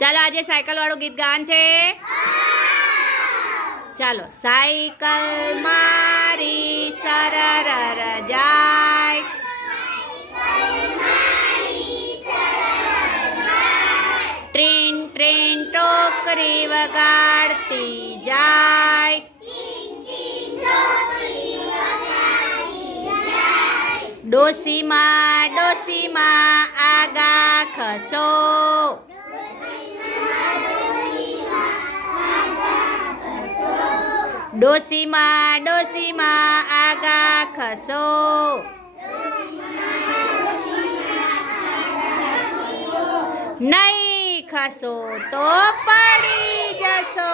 ચાલો આજે સાયકલ વાળું ગીત ગાવાનું છે. ચાલો. સાયકલ મારી સરર જાય, ટ્રેન ટ્રેન ટોકરી વગાડતી જાય, ડોસીમાં ડોસીમાં આગા ખસો, ડોસીમાં ડોસીમાં આગા ખસો, નહીં ખસો તો પડી જશો.